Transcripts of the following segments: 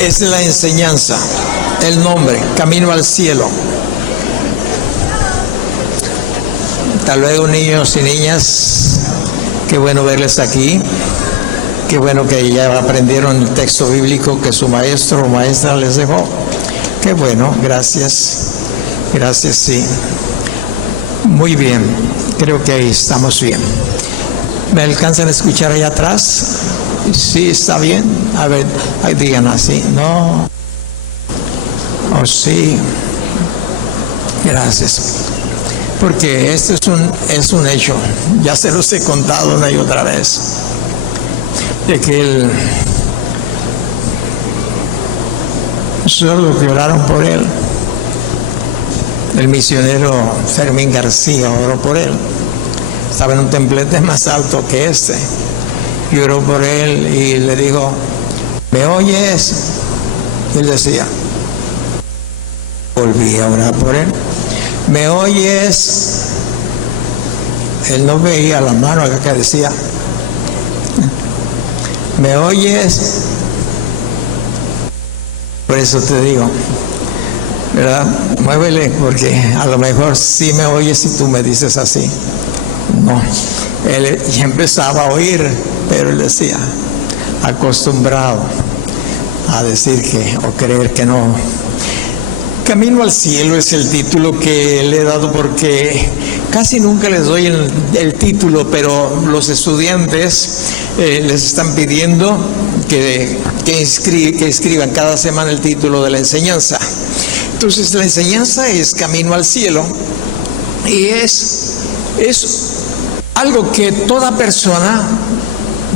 es la enseñanza, el nombre, Camino al Cielo. Hasta luego, niños y niñas, qué bueno verles aquí, qué bueno que ya aprendieron el texto bíblico que su maestro o maestra les dejó. Qué bueno, gracias, gracias, sí. Muy bien, creo que ahí estamos bien. ¿Me alcanzan a escuchar allá atrás? Sí, está bien. A ver, ahí digan así. No. Oh, sí. Gracias. Porque este es un hecho. Ya se los he contado una y otra vez. De que solo que oraron por él. El misionero Fermín García oró por él. Estaba en un templete más alto que este. Y oró por él y le dijo, ¿me oyes? Y él decía, volví a orar por él. ¿Me oyes? Él no veía la mano acá que decía, ¿me oyes? Por eso te digo, ¿verdad? Muévele, porque a lo mejor sí me oyes si tú me dices así. No, él ya empezaba a oír, pero él decía, acostumbrado a decir que o creer que no. Camino al Cielo es el título que le he dado porque casi nunca les doy el título, pero los estudiantes les están pidiendo que escriban cada semana el título de la enseñanza. Entonces la enseñanza es Camino al Cielo y es algo que toda persona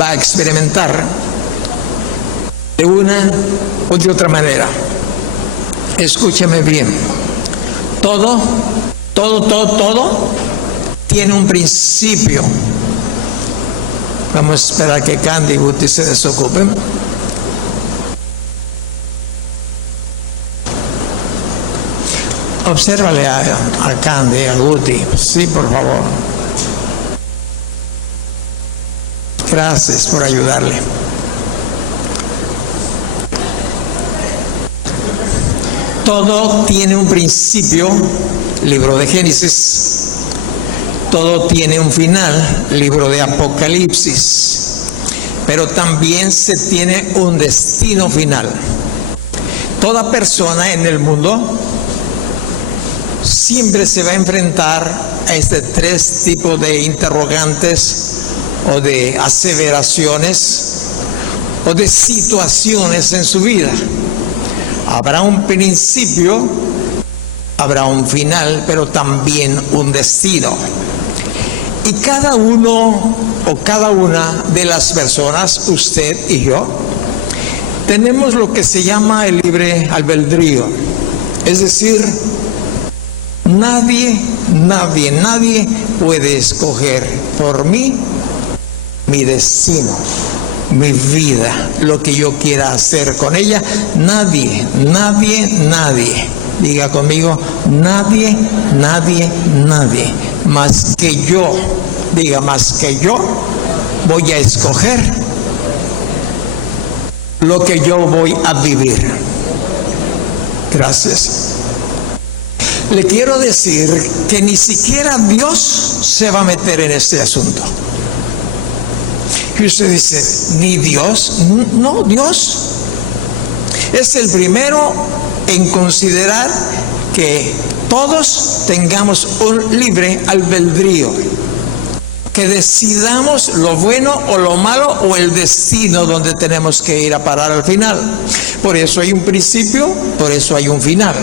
va a experimentar de una o de otra manera. Escúcheme bien. Todo tiene un principio. Vamos a esperar que Candy y Guti se desocupen. Obsérvale a Candy, a Guti. Sí, por favor. Gracias por ayudarle. Todo tiene un principio, libro de Génesis. Todo tiene un final, libro de Apocalipsis. Pero también se tiene un destino final. Toda persona en el mundo siempre se va a enfrentar a tres tipos de interrogantes o de aseveraciones o de situaciones en su vida. Habrá un principio, habrá un final, pero también un destino. Y cada uno o cada una de las personas, usted y yo, tenemos lo que se llama el libre albedrío. Es decir, nadie puede escoger por mí mi destino, mi vida, lo que yo quiera hacer con ella. Nadie. Diga conmigo, nadie, más que yo. Diga, más que yo voy a escoger lo que yo voy a vivir. Gracias. Le quiero decir que ni siquiera Dios se va a meter en este asunto. Y usted dice, ¿ni Dios? No, Dios es el primero en considerar que todos tengamos un libre albedrío, que decidamos lo bueno o lo malo o el destino donde tenemos que ir a parar al final. Por eso hay un principio, por eso hay un final.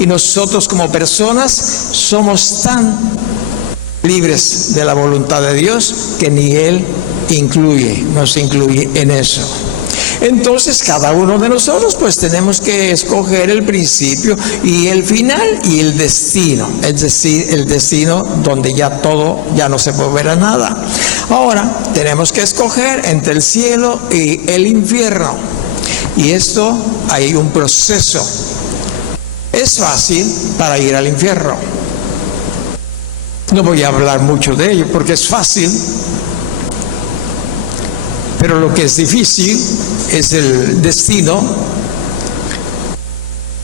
Y nosotros como personas somos tan libres de la voluntad de Dios que ni Él nos incluye en eso. Entonces cada uno de nosotros pues tenemos que escoger el principio y el final y el destino, es decir, el destino donde ya todo, ya no se puede ver a nada. Ahora tenemos que escoger entre el cielo y el infierno, y esto hay un proceso. Es fácil para ir al infierno. No voy a hablar mucho de ello porque es fácil. Pero lo que es difícil es el destino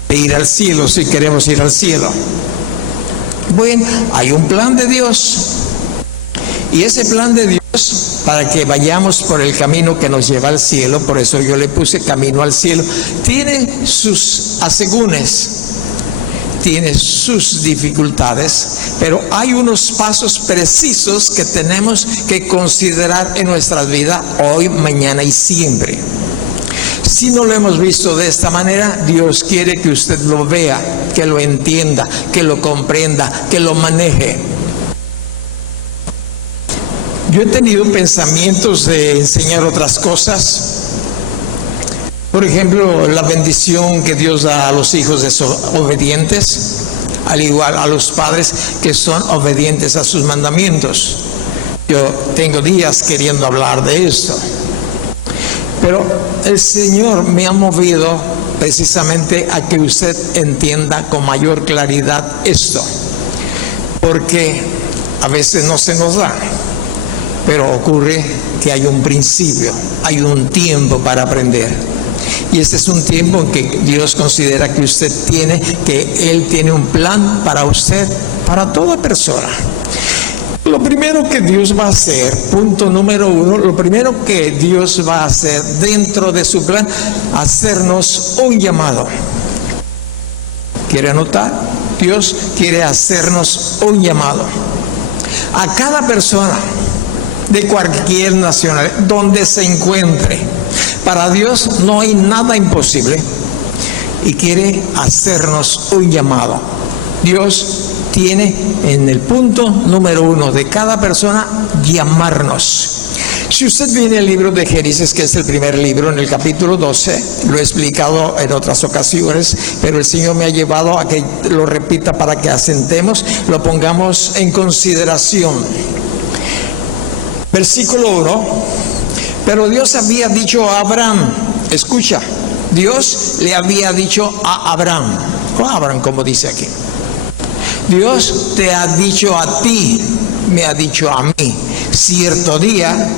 de ir al cielo, si queremos ir al cielo. Bueno, hay un plan de Dios, y ese plan de Dios, para que vayamos por el camino que nos lleva al cielo, por eso yo le puse camino al cielo, tiene sus asegúnes, tiene sus dificultades, pero hay unos pasos precisos que tenemos que considerar en nuestra vida hoy, mañana y siempre. Si no lo hemos visto de esta manera, Dios quiere que usted lo vea, que lo entienda, que lo comprenda, que lo maneje. Yo he tenido pensamientos de enseñar otras cosas. Por ejemplo, la bendición que Dios da a los hijos desobedientes, al igual a los padres que son obedientes a sus mandamientos. Yo tengo días queriendo hablar de esto. Pero el Señor me ha movido precisamente a que usted entienda con mayor claridad esto. Porque a veces no se nos da. Pero ocurre que hay un principio, hay un tiempo para aprender. Y este es un tiempo en que Dios considera que usted tiene, que Él tiene un plan para usted, para toda persona. Lo primero que Dios va a hacer, punto número 1, lo primero que Dios va a hacer dentro de su plan, hacernos un llamado. ¿Quiere anotar? Dios quiere hacernos un llamado. A cada persona, de cualquier nacionalidad, donde se encuentre. Para Dios no hay nada imposible y quiere hacernos un llamado. Dios tiene en el punto número 1 de cada persona llamarnos. Si usted viene al libro de Génesis, que es el primer libro, en el capítulo 12, lo he explicado en otras ocasiones, pero el Señor me ha llevado a que lo repita para que asentemos, lo pongamos en consideración. Versículo 1, pero Dios había dicho a Abraham, escucha, Dios le había dicho a Abraham, o Abraham como dice aquí, Dios te ha dicho a ti, me ha dicho a mí, cierto día,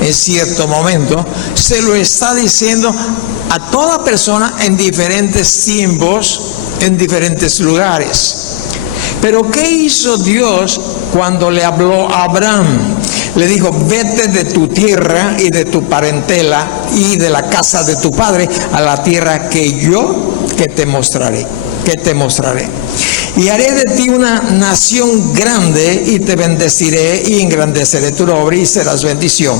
en cierto momento, se lo está diciendo a toda persona en diferentes tiempos, en diferentes lugares. Pero ¿qué hizo Dios cuando le habló a Abraham? Le dijo, vete de tu tierra y de tu parentela y de la casa de tu padre a la tierra que te mostraré. Y haré de ti una nación grande y te bendeciré y engrandeceré tu nombre y serás bendición.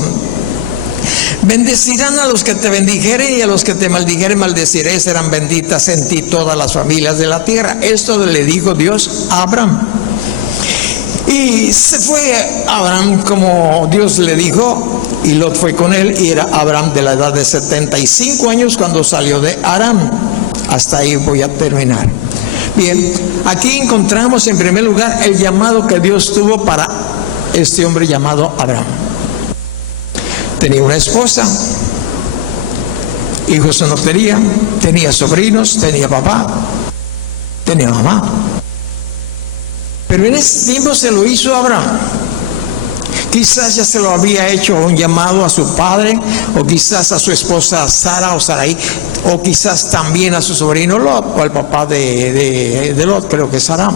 Bendecirán a los que te bendijeren y a los que te maldijeren maldeciré, serán benditas en ti todas las familias de la tierra. Esto le dijo Dios a Abraham. Y se fue Abraham como Dios le dijo, y Lot fue con él, y era Abraham de la edad de 75 años cuando salió de Aram. Hasta ahí voy a terminar. Bien, aquí encontramos en primer lugar el llamado que Dios tuvo para este hombre llamado Abraham. Tenía una esposa, hijos no tenía sobrinos, tenía papá, tenía mamá. Pero en ese tiempo se lo hizo a Abraham. Quizás ya se lo había hecho un llamado a su padre, o quizás a su esposa Sara o Sarai, o quizás también a su sobrino Lot, o al papá de Lot, creo que es Aram.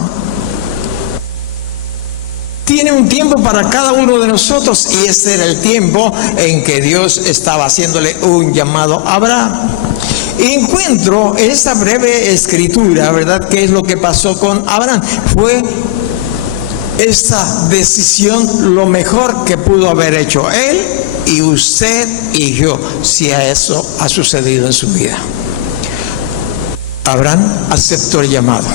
Tiene un tiempo para cada uno de nosotros, y ese era el tiempo en que Dios estaba haciéndole un llamado a Abraham. Encuentro en esta breve escritura, ¿verdad?, qué es lo que pasó con Abraham. Fue esta decisión lo mejor que pudo haber hecho él y usted y yo, si a eso ha sucedido en su vida. Abraham aceptó el llamado.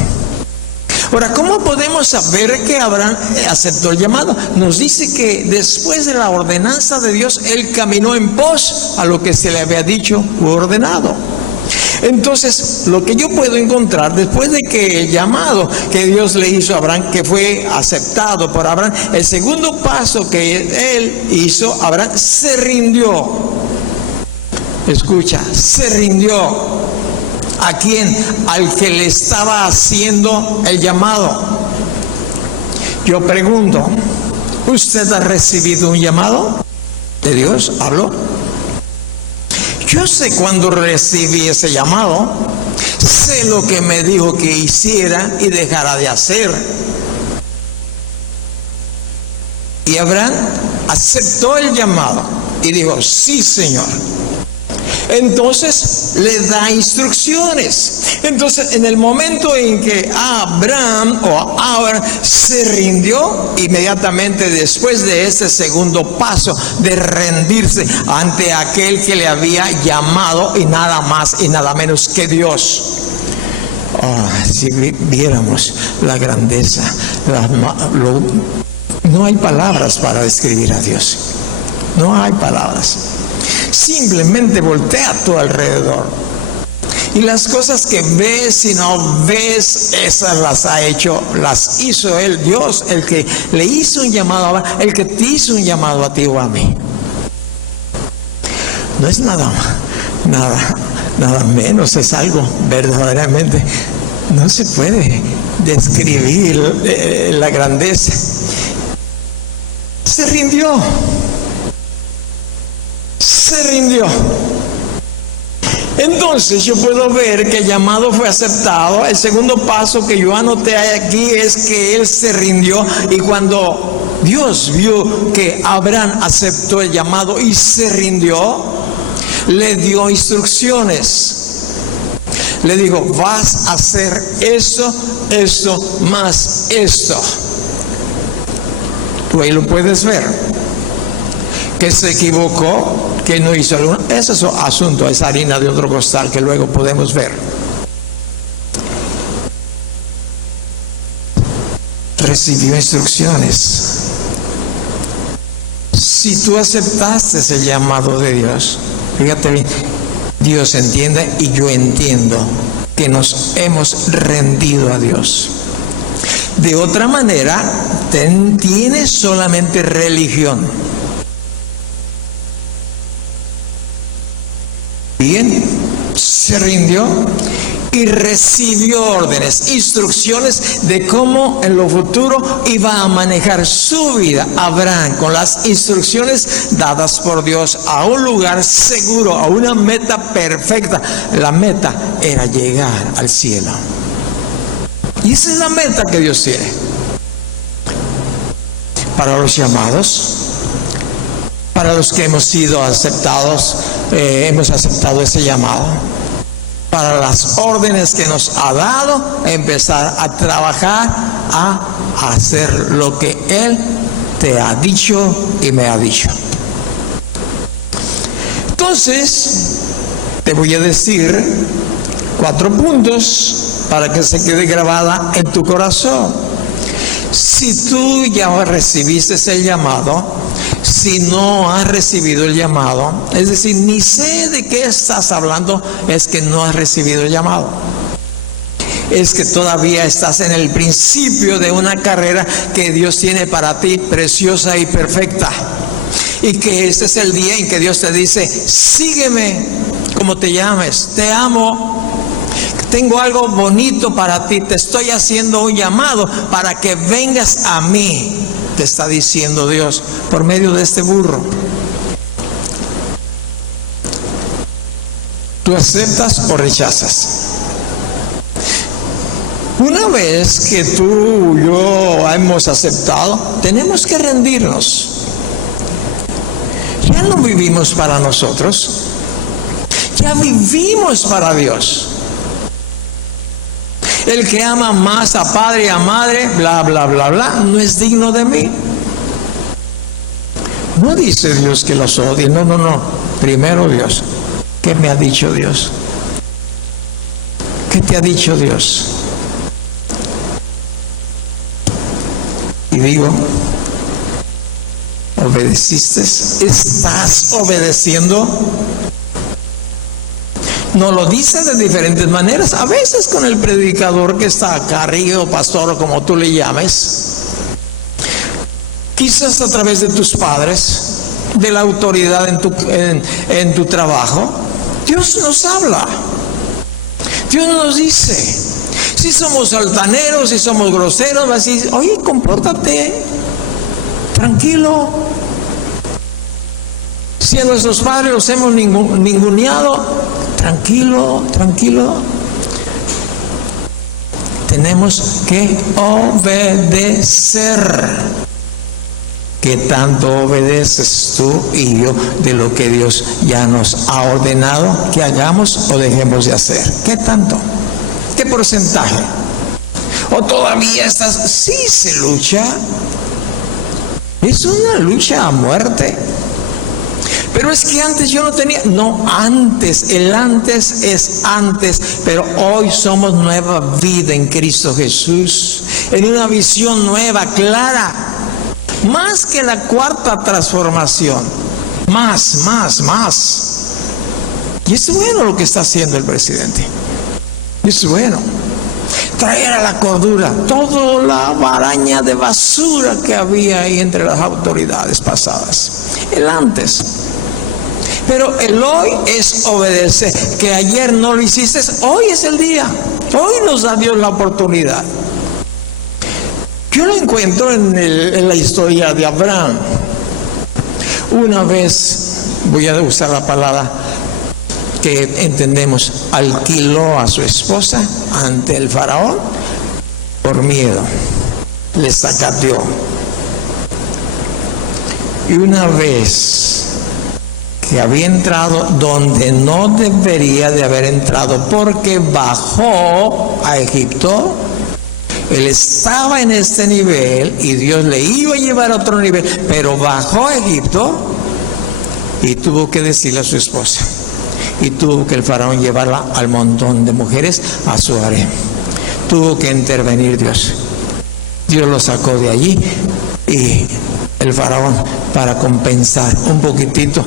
Ahora, ¿cómo podemos saber que Abraham aceptó el llamado? Nos dice que después de la ordenanza de Dios, él caminó en pos a lo que se le había dicho o ordenado. Entonces, lo que yo puedo encontrar después de que el llamado que Dios le hizo a Abraham, que fue aceptado por Abraham, el segundo paso que él hizo, Abraham se rindió. Escucha, se rindió. ¿A quién? Al que le estaba haciendo el llamado. Yo pregunto, ¿usted ha recibido un llamado de Dios? ¿Habló? yo sé cuándo recibí ese llamado, sé lo que me dijo que hiciera y dejara de hacer. Y Abraham aceptó el llamado y dijo, sí, Señor. Entonces le da instrucciones. Entonces, en el momento en que Abraham se rindió, inmediatamente después de ese segundo paso de rendirse ante aquel que le había llamado, y nada más y nada menos que Dios. Si viéramos la grandeza, no hay palabras para describir a Dios. No hay palabras. Simplemente voltea a tu alrededor. Y las cosas que ves y no ves, esas las hizo Él, Dios, el que le hizo un llamado, el que te hizo un llamado a ti o a mí. No es nada menos, es algo verdaderamente, no se puede describir la grandeza. Se rindió. Entonces yo puedo ver que el llamado fue aceptado. El segundo paso que yo anoté aquí es que él se rindió, y cuando Dios vio que Abraham aceptó el llamado y se rindió, le dio instrucciones. Le dijo, vas a hacer esto más esto. Tú ahí lo puedes ver. Que se equivocó, que no hizo algo. Ese es otro asunto, es harina de otro costal que luego podemos ver. Recibió instrucciones. Si tú aceptaste ese llamado de Dios, fíjate bien, Dios entiende y yo entiendo que nos hemos rendido a Dios. De otra manera, tienes solamente religión. Bien, se rindió y recibió órdenes, instrucciones de cómo en lo futuro iba a manejar su vida. Abraham, con las instrucciones dadas por Dios, a un lugar seguro, a una meta perfecta. La meta era llegar al cielo. Y esa es la meta que Dios tiene. Para los llamados, para los que hemos sido aceptados, hemos aceptado ese llamado, para las órdenes que nos ha dado, empezar a trabajar, a hacer lo que Él te ha dicho y me ha dicho. Entonces, te voy a decir 4 puntos para que se quede grabada en tu corazón. Si tú ya recibiste el llamado, si no has recibido el llamado, es decir, ni sé de qué estás hablando, es que no has recibido el llamado. Es que todavía estás en el principio de una carrera que Dios tiene para ti, preciosa y perfecta. Y que este es el día en que Dios te dice, sígueme como te llames, te amo. Tengo algo bonito para ti, te estoy haciendo un llamado para que vengas a mí, te está diciendo Dios por medio de este burro. ¿Tú aceptas o rechazas? Una vez que tú y yo hemos aceptado, tenemos que rendirnos. Ya no vivimos para nosotros, ya vivimos para Dios. El que ama más a padre y a madre, bla, bla, bla, bla, no es digno de mí. No dice Dios que los odie, no. Primero Dios. ¿Qué me ha dicho Dios? ¿Qué te ha dicho Dios? Y digo, ¿obedeciste? ¿Estás obedeciendo? Nos lo dice de diferentes maneras, a veces con el predicador que está acá arriba, o pastor, o como tú le llames. Quizás a través de tus padres, de la autoridad en tu trabajo. Dios nos habla. Dios nos dice. Si somos altaneros, si somos groseros, va a decir, oye, compórtate, tranquilo. Si a nuestros padres los hemos ninguneado, tranquilo, tranquilo. Tenemos que obedecer. ¿Qué tanto obedeces tú y yo de lo que Dios ya nos ha ordenado que hagamos o dejemos de hacer? ¿Qué tanto? ¿Qué porcentaje? ¿O todavía estás? Sí, se lucha. Es una lucha a muerte. Pero es que antes yo no tenía. No, antes. El antes es antes. Pero hoy somos nueva vida en Cristo Jesús. En una visión nueva, clara. Más que la cuarta transformación. Más. Y es bueno lo que está haciendo el presidente. Es bueno. Traer a la cordura toda la maraña de basura que había ahí entre las autoridades pasadas. El antes. Pero el hoy es obedecer. Que ayer no lo hiciste, hoy es el día. Hoy nos da Dios la oportunidad. Yo lo encuentro en la historia de Abraham. Una vez, voy a usar la palabra que entendemos, alquiló a su esposa ante el faraón por miedo. Le sacateó. Y una vez que había entrado donde no debería de haber entrado, porque bajó a Egipto. Él estaba en este nivel y Dios le iba a llevar a otro nivel, pero bajó a Egipto y tuvo que decirle a su esposa, y tuvo que el faraón llevarla al montón de mujeres a su harem. Tuvo que intervenir Dios. Dios lo sacó de allí y el faraón, para compensar un poquitito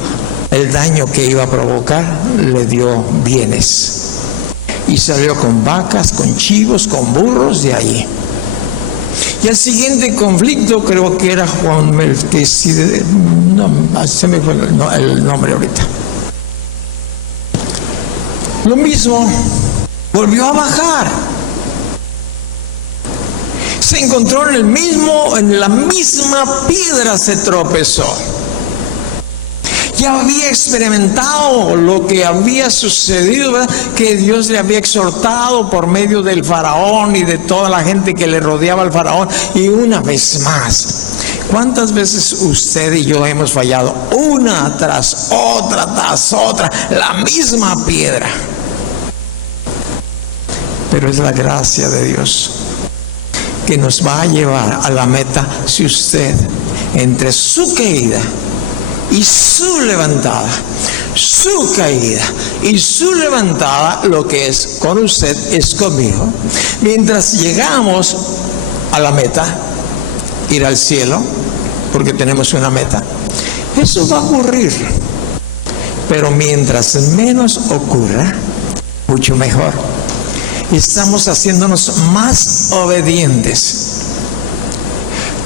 el daño que iba a provocar, le dio bienes. Y salió con vacas, con chivos, con burros de allí. Y el siguiente conflicto creo que era Juan Melquisedec, no, se me fue el nombre ahorita. Lo mismo, volvió a bajar. Se encontró en la misma piedra se tropezó. Ya había experimentado lo que había sucedido, ¿verdad? Que Dios le había exhortado por medio del faraón y de toda la gente que le rodeaba al faraón. Y una vez más, ¿cuántas veces usted y yo hemos fallado? Una tras otra, la misma piedra. Pero es la gracia de Dios que nos va a llevar a la meta si usted, entre su caída y su levantada, su caída y su levantada, lo que es con usted es conmigo. Mientras llegamos a la meta, ir al cielo, porque tenemos una meta, eso va a ocurrir. Pero mientras menos ocurra, mucho mejor. Estamos haciéndonos más obedientes.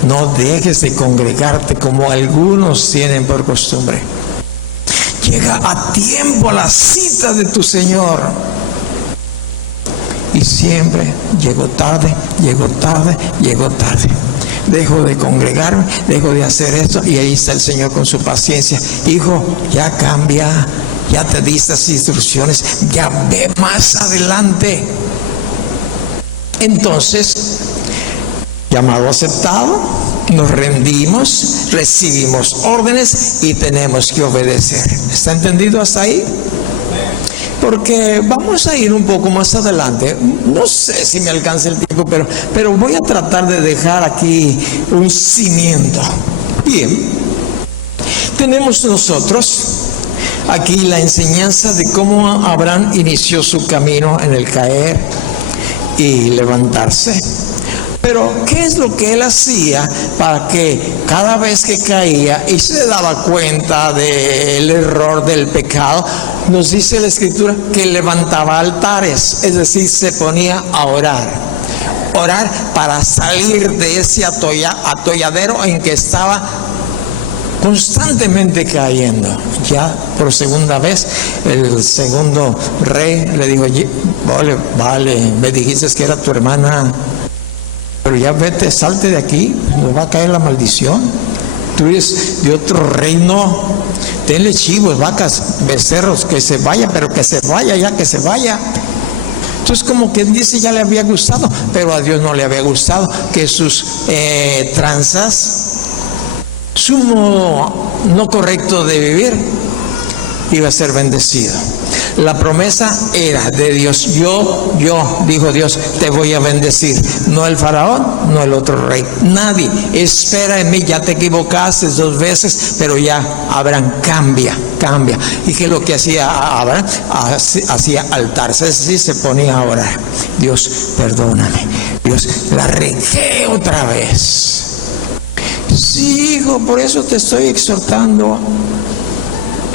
No dejes de congregarte como algunos tienen por costumbre. Llega a tiempo a la cita de tu Señor. Y siempre llego tarde. Dejo de congregarme, dejo de hacer esto, y ahí está el Señor con su paciencia. Hijo, ya cambia, ya te di estas instrucciones, ya ve más adelante. Entonces, llamado aceptado, nos rendimos, recibimos órdenes y tenemos que obedecer. ¿Está entendido hasta ahí? Porque vamos a ir un poco más adelante. No sé si me alcanza el tiempo, pero voy a tratar de dejar aquí un cimiento. Bien, tenemos nosotros aquí la enseñanza de cómo Abraham inició su camino en el caer y levantarse. Pero, ¿qué es lo que él hacía para que cada vez que caía y se daba cuenta del error, del pecado? Nos dice la Escritura que levantaba altares, es decir, se ponía a orar. Orar para salir de ese atolladero en que estaba constantemente cayendo. Ya por segunda vez, el segundo rey le dijo: vale, me dijiste que era tu hermana, pero ya vete, salte de aquí, nos va a caer la maldición. tú eres de otro reino, tenle chivos, vacas, becerros, que se vaya, pero que se vaya ya, que se vaya. Entonces, como quien dice, ya le había gustado, pero a Dios no le había gustado que sus tranzas, su modo no correcto de vivir, iba a ser bendecido. La promesa era de Dios. Yo, dijo Dios, te voy a bendecir. No el faraón, no el otro rey. Nadie espera en mí. Ya te equivocaste 2 veces, pero ya Abraham cambia. ¿Y qué es lo que hacía Abraham? Hacía altares. Es decir, se ponía a orar. Dios, perdóname. Dios, la regué otra vez. Sí, hijo, por eso te estoy exhortando.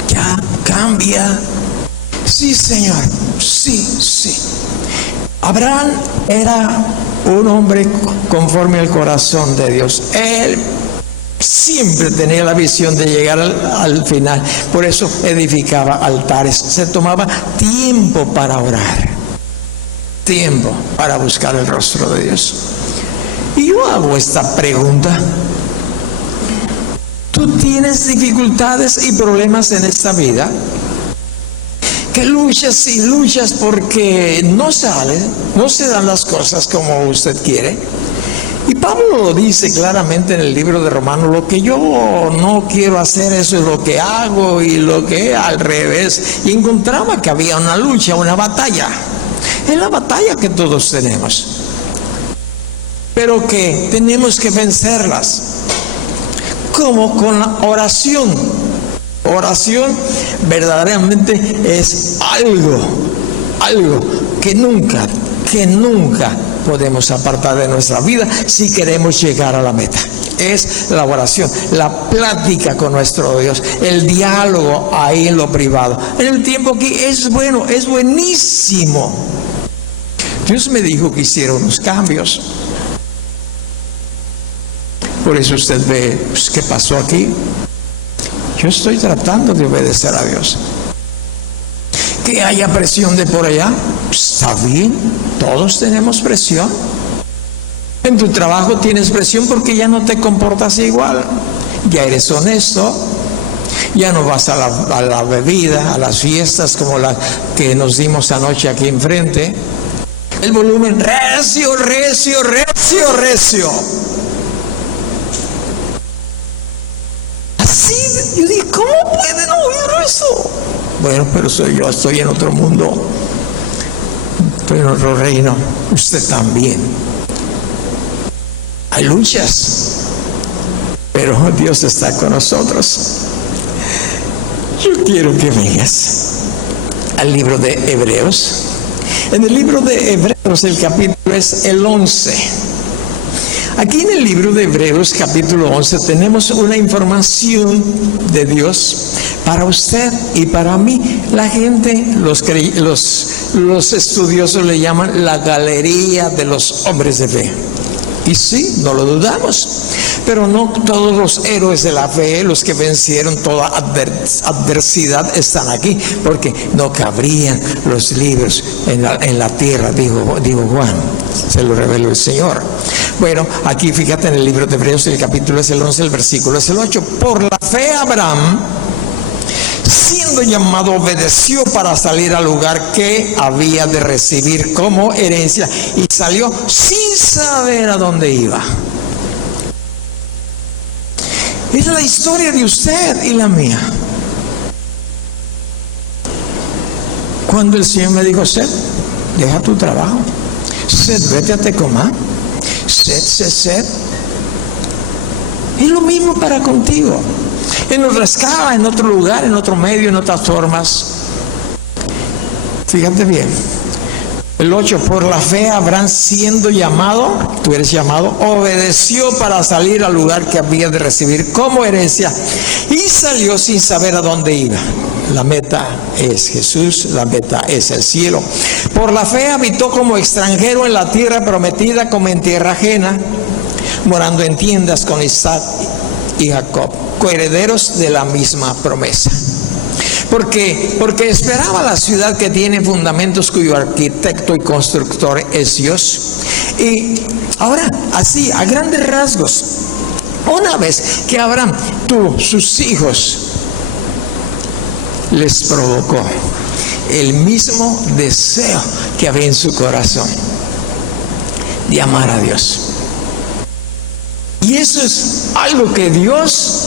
Ya, cambia. Sí, Señor, sí. Abraham era un hombre conforme al corazón de Dios. Él siempre tenía la visión de llegar al final. Por eso edificaba altares. Se tomaba tiempo para orar, tiempo para buscar el rostro de Dios. Y yo hago esta pregunta. ¿Tú tienes dificultades y problemas en esta vida? Que luchas y luchas porque no se dan las cosas como usted quiere. Y Pablo lo dice claramente en el libro de Romanos: lo que yo no quiero hacer, eso es lo que hago, y lo que al revés. Y encontraba que había una lucha, una batalla. Es la batalla que todos tenemos, pero que tenemos que vencerlas. Como con la oración. Oración verdaderamente es algo que nunca podemos apartar de nuestra vida si queremos llegar a la meta. Es la oración, la plática con nuestro Dios, el diálogo ahí en lo privado. En el tiempo aquí es bueno, es buenísimo. Dios me dijo que hiciera unos cambios. Por eso usted ve, pues, ¿qué pasó aquí? Yo estoy tratando de obedecer a Dios. Que haya presión de por allá, está bien, todos tenemos presión. En tu trabajo tienes presión porque ya no te comportas igual, ya eres honesto, ya no vas a la bebida, a las fiestas como la que nos dimos anoche aquí enfrente. El volumen recio. Así, yo dije, ¿cómo pueden oír eso? Bueno, pero yo estoy en otro mundo, estoy en otro reino, usted también. Hay luchas, pero Dios está con nosotros. Yo quiero que vengas al libro de Hebreos. En el libro de Hebreos el capítulo es el 11. Aquí en el libro de Hebreos capítulo 11 tenemos una información de Dios para usted y para mí. La gente, los estudiosos le llaman la galería de los hombres de fe. Y sí, no lo dudamos, pero no todos los héroes de la fe, los que vencieron toda adversidad, están aquí, porque no cabrían los libros en la tierra, dijo Juan, se lo reveló el Señor. Bueno, aquí fíjate en el libro de Hebreos, el capítulo es el 11, el versículo es el 8. Por la fe Abraham, siendo llamado, obedeció para salir al lugar que había de recibir como herencia, y salió sin saber a dónde iba. Es la historia de usted y la mía. Cuando el Señor me dijo: Seth, deja tu trabajo, Seth, vete a Tecomán, Seth. Es lo mismo para contigo. Él nos rescata en otro lugar, en otro medio, en otras formas. Fíjate bien. El 8, por la fe Abraham, siendo llamado, tú eres llamado, obedeció para salir al lugar que había de recibir como herencia, y salió sin saber a dónde iba. La meta es Jesús, la meta es el cielo. Por la fe habitó como extranjero en la tierra prometida, como en tierra ajena, morando en tiendas con Isaac y Jacob, coherederos de la misma promesa. Porque esperaba la ciudad que tiene fundamentos, cuyo arquitecto y constructor es Dios. Y ahora, así, a grandes rasgos, Una vez que Abraham tuvo sus hijos, les provocó el mismo deseo que había en su corazón de amar a Dios. Y eso es algo que Dios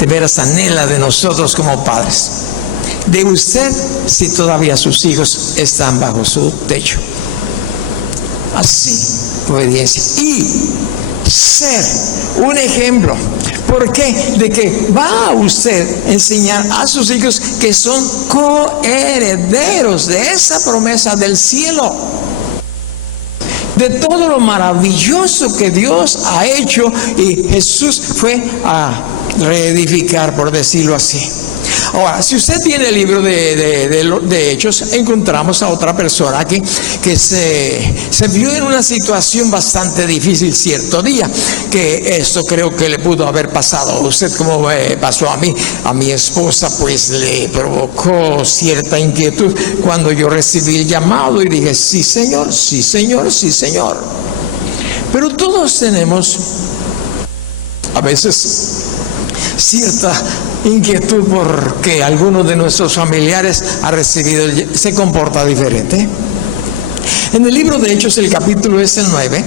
de veras anhela de nosotros como padres. De usted, si todavía sus hijos están bajo su techo. Así, obediencia. Y ser un ejemplo. ¿Por qué? De que va a usted enseñar a sus hijos que son coherederos de esa promesa del cielo. De todo lo maravilloso que Dios ha hecho, y Jesús fue a reedificar, por decirlo así. Ahora, si usted tiene el libro de Hechos, encontramos a otra persona aquí que se vio en una situación bastante difícil cierto día, que esto creo que le pudo haber pasado a usted como pasó a mi esposa, pues le provocó cierta inquietud cuando yo recibí el llamado y dije, sí Señor, sí Señor, sí Señor. Pero todos tenemos a veces cierta inquietud porque alguno de nuestros familiares ha recibido, se comporta diferente. En el libro de Hechos, el capítulo es el 9,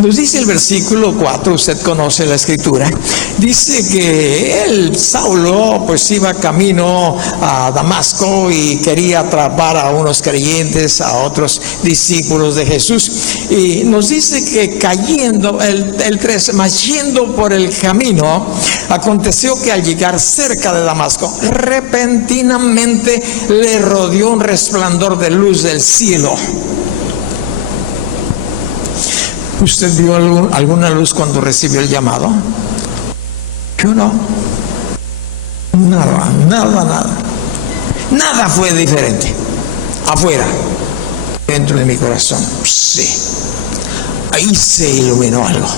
nos dice el versículo 4, usted conoce la escritura, dice que él, Saulo, pues iba camino a Damasco y quería atrapar a unos creyentes, a otros discípulos de Jesús, y nos dice que cayendo, el 3, mas yendo por el camino, aconteció que al llegar cerca de Damasco, repentinamente le rodeó un resplandor de luz del cielo. ¿Usted vio alguna luz cuando recibió el llamado? Yo no. Nada. Nada fue diferente. Afuera, dentro de mi corazón, sí. Ahí se iluminó algo.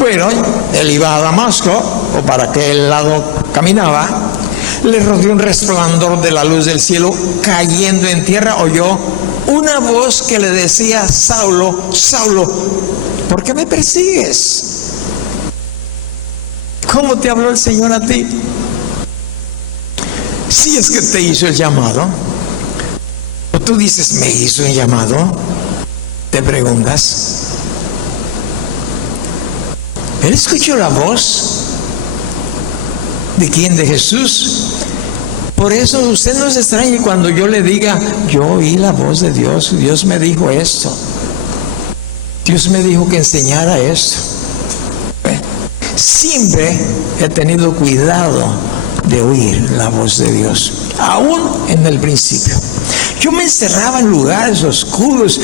Bueno, él iba a Damasco, o para aquel lado caminaba, le rodeó un resplandor de la luz del cielo, cayendo en tierra, oyó una voz que le decía, Saulo, Saulo, ¿por qué me persigues? ¿Cómo te habló el Señor a ti? Si es que te hizo el llamado, o tú dices, ¿me hizo un llamado? Te preguntas. Él escuchó la voz. ¿De quién? De Jesús. Por eso usted no se extrañe cuando yo le diga, yo oí la voz de Dios, Dios me dijo esto, Dios me dijo que enseñara esto. Siempre he tenido cuidado de oír la voz de Dios, aún en el principio. Yo me encerraba en lugares oscuros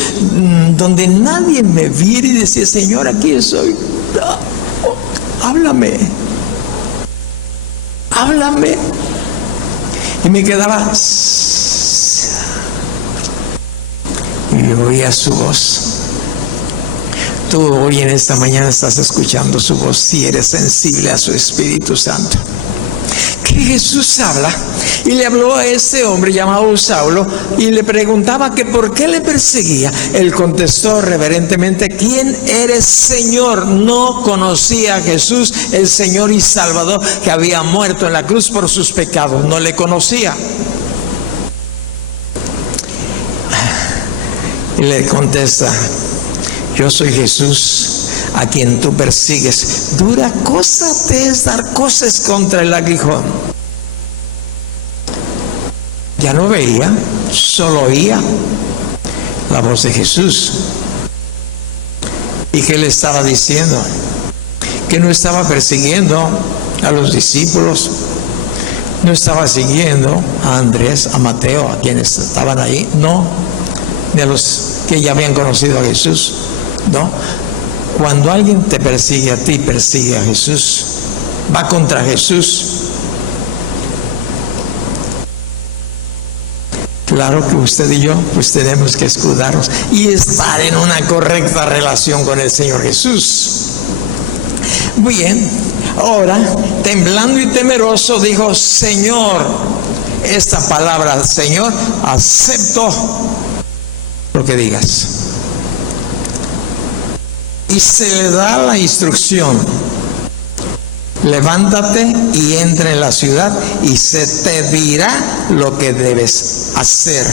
donde nadie me viera y decía, Señor, aquí estoy, háblame. Y me quedaba y oía su voz. Tú hoy en esta mañana estás escuchando su voz si eres sensible a su Espíritu Santo. Que Jesús habla y le habló a ese hombre llamado Saulo y le preguntaba que por qué le perseguía. Él contestó reverentemente, ¿quién eres, Señor? No conocía a Jesús, el Señor y Salvador, que había muerto en la cruz por sus pecados. No le conocía. Y le contesta, yo soy Jesús a quien tú persigues. Dura cosa te es dar cosas contra el aguijón. Ya no veía, solo oía la voz de Jesús. ¿Y qué le estaba diciendo? Que no estaba persiguiendo a los discípulos, no estaba siguiendo a Andrés, a Mateo, a quienes estaban ahí, no, ni a los que ya habían conocido a Jesús, no. Cuando alguien te persigue a ti, persigue a Jesús, va contra Jesús. Claro que usted y yo pues tenemos que escudarnos y estar en una correcta relación con el Señor Jesús. Bien, ahora, temblando y temeroso, dijo, Señor, esta palabra, Señor, acepto lo que digas. Y se le da la instrucción levántate y entra en la ciudad y se te dirá lo que debes hacer.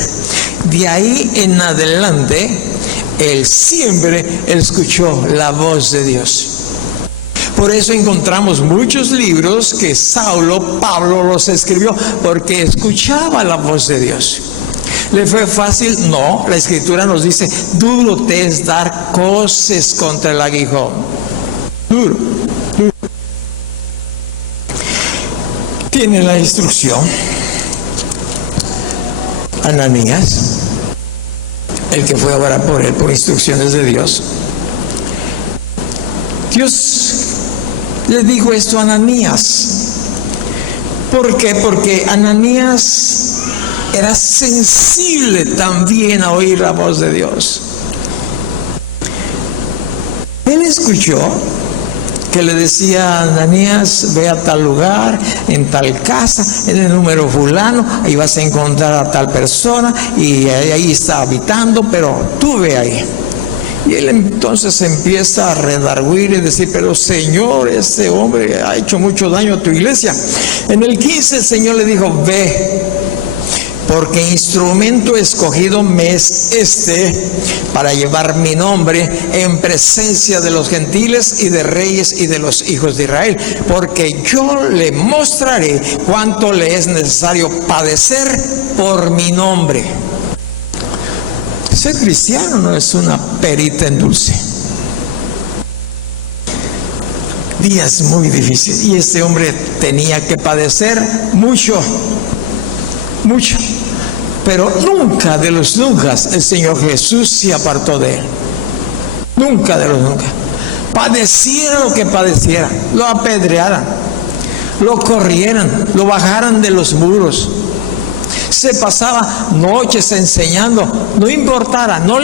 De ahí en adelante, él siempre escuchó la voz de Dios. Por eso encontramos muchos libros que Pablo los escribió, porque escuchaba la voz de Dios. ¿Le fue fácil? No, la Escritura nos dice, duro te es dar coces contra el aguijón. Duro, duro. Tiene la instrucción Ananías, el que fue a orar por él por instrucciones de Dios. Dios le dijo esto a Ananías. ¿Por qué? Porque Ananías era sensible también a oír la voz de Dios. Él escuchó que le decía a Ananías, ve a tal lugar, en tal casa, en el número fulano, ahí vas a encontrar a tal persona y ahí está habitando, pero tú ve ahí. Y él entonces empieza a redarguir y decir, pero Señor, este hombre ha hecho mucho daño a tu iglesia. En el 15 el Señor le dijo, ve, porque instrumento escogido me es para llevar mi nombre en presencia de los gentiles y de reyes y de los hijos de Israel, porque yo le mostraré cuánto le es necesario padecer por mi nombre. Ser cristiano no es una perita en dulce. Días muy difíciles, y este hombre tenía que padecer mucho, pero nunca de los nunca el Señor Jesús se apartó de él. Nunca de los nunca. Padeciera lo que padeciera, lo apedrearan, lo corrieran, lo bajaran de los muros, se pasaba noches enseñando, no le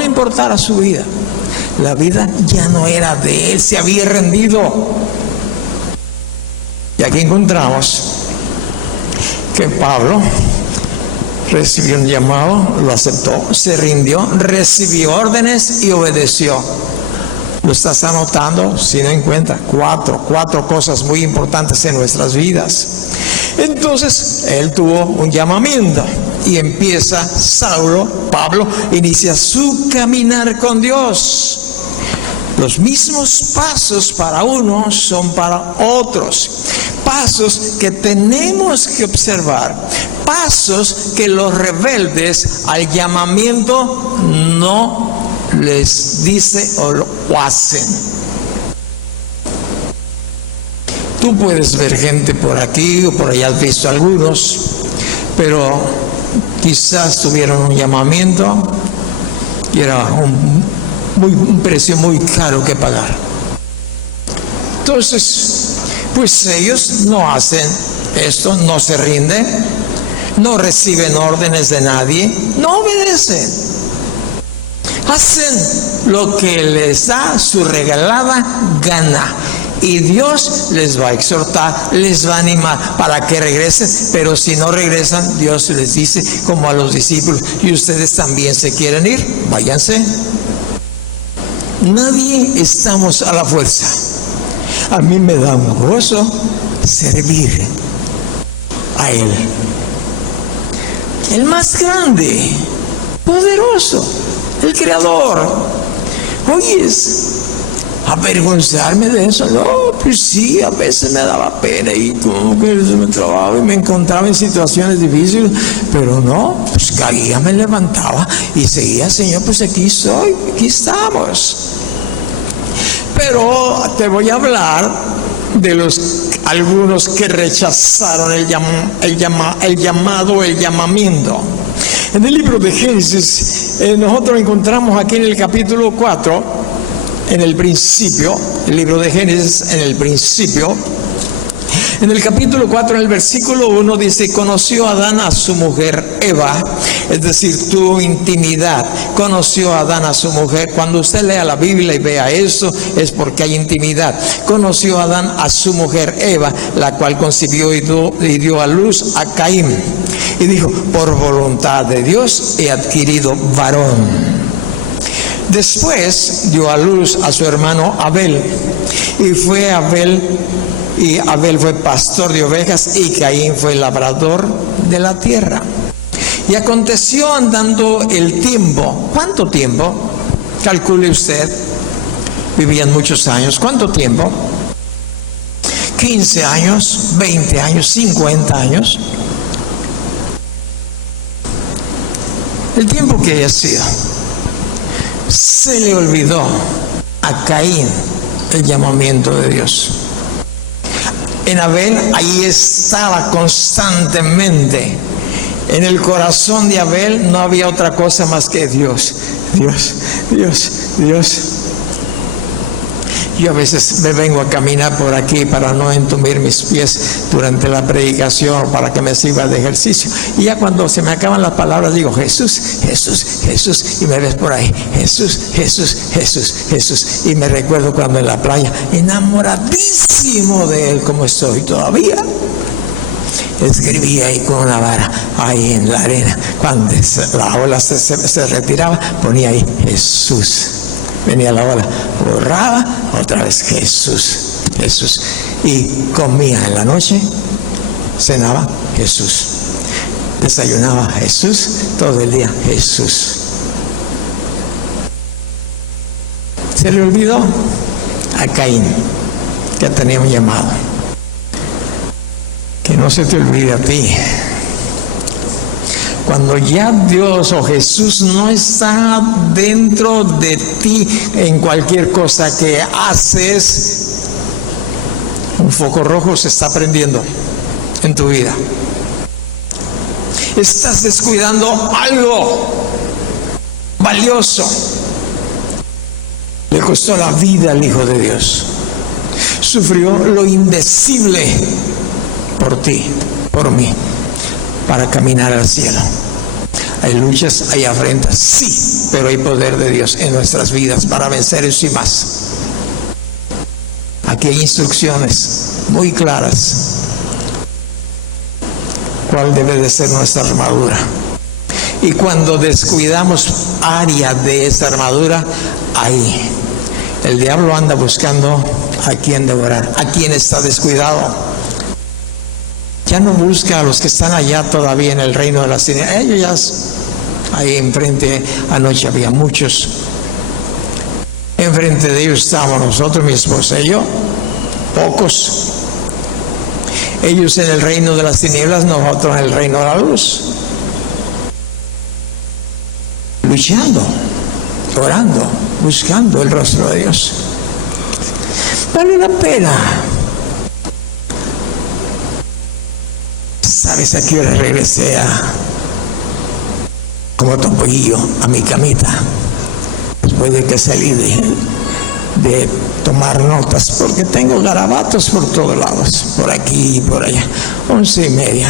importara su vida. La vida ya no era de él, se había rendido. Y aquí encontramos que Pablo recibió un llamado, lo aceptó, se rindió, recibió órdenes y obedeció. ¿Lo estás anotando? Si no, en cuenta, cuatro cosas muy importantes en nuestras vidas. Entonces, él tuvo un llamamiento y empieza Pablo, inicia su caminar con Dios. Los mismos pasos para unos son para otros. Pasos que tenemos que observar. Pasos que los rebeldes al llamamiento no les dice o lo hacen. Tú puedes ver gente por aquí o por allá, has visto algunos, pero quizás tuvieron un llamamiento y era un precio muy caro que pagar. Entonces, pues ellos no hacen esto, no se rinden, no reciben órdenes de nadie, no obedecen. Hacen lo que les da su regalada gana. Y Dios les va a exhortar, les va a animar para que regresen, pero si no regresan, Dios les dice, como a los discípulos, y ustedes también se quieren ir, váyanse. Nadie estamos a la fuerza. A mí me da un gozo servir a Él, el más grande, poderoso, el Creador. Oyes, avergonzarme de eso, no, pues sí, a veces me daba pena y como que me trababa y me encontraba en situaciones difíciles, pero no, pues caía, me levantaba y seguía, Señor, pues aquí estoy, aquí estamos. Pero te voy a hablar de algunos que rechazaron el llamamiento. En el libro de Génesis, nosotros encontramos aquí en el capítulo 4, en el principio, el libro de Génesis, en el principio, en el capítulo 4, en el versículo 1 dice, conoció Adán a su mujer Eva, es decir, tuvo intimidad, conoció Adán a su mujer. Cuando usted lea la Biblia y vea eso, es porque hay intimidad. Conoció Adán a su mujer Eva, la cual concibió y dio a luz a Caín. Y dijo, por voluntad de Dios he adquirido varón. Después dio a luz a su hermano Abel, y fue Abel y Abel fue pastor de ovejas y Caín fue labrador de la tierra. Y aconteció andando el tiempo. ¿Cuánto tiempo? Calcule usted. Vivían muchos años. ¿Cuánto tiempo? 15 años, 20 años, 50 años. El tiempo que haya sido. Se le olvidó a Caín el llamamiento de Dios. En Abel, ahí estaba constantemente. En el corazón de Abel no había otra cosa más que Dios, Dios, Dios, Dios. Yo a veces me vengo a caminar por aquí para no entumir mis pies durante la predicación, para que me sirva de ejercicio. Y ya cuando se me acaban las palabras digo, Jesús, Jesús, Jesús, y me ves por ahí, Jesús, Jesús, Jesús, Jesús. Y me recuerdo cuando en la playa, enamoradísimo de Él como estoy todavía. Escribía ahí con una vara, ahí en la arena. Cuando la ola se retiraba, ponía ahí Jesús. Venía la ola, borraba, otra vez Jesús, Jesús. Y comía en la noche, cenaba Jesús. Desayunaba Jesús, todo el día Jesús. Se le olvidó a Caín que tenía un llamado. Que no se te olvide a ti. Cuando ya Dios o Jesús no está dentro de ti en cualquier cosa que haces, un foco rojo se está prendiendo en tu vida. Estás descuidando algo valioso. Le costó la vida al Hijo de Dios. Sufrió lo indecible por ti, por mí, para caminar al cielo. Hay luchas, hay afrentas, sí, pero hay poder de Dios en nuestras vidas para vencer eso y más. Aquí hay instrucciones muy claras. ¿Cuál debe de ser nuestra armadura? Y cuando descuidamos área de esa armadura, ahí el diablo anda buscando a quien devorar, a quien está descuidado. Ya no busca a los que están allá todavía en el reino de las tinieblas. Ellos ya, ahí enfrente, anoche había muchos. Enfrente de ellos estábamos nosotros, mi esposa y yo, pocos. Ellos en el reino de las tinieblas, nosotros en el reino de la luz. Luchando, orando, buscando el rostro de Dios. Vale la pena. ¿Sabes a qué hora regresé como topollillo a mi camita? Después de que salí de tomar notas, porque tengo garabatos por todos lados, por aquí y por allá. 11:30.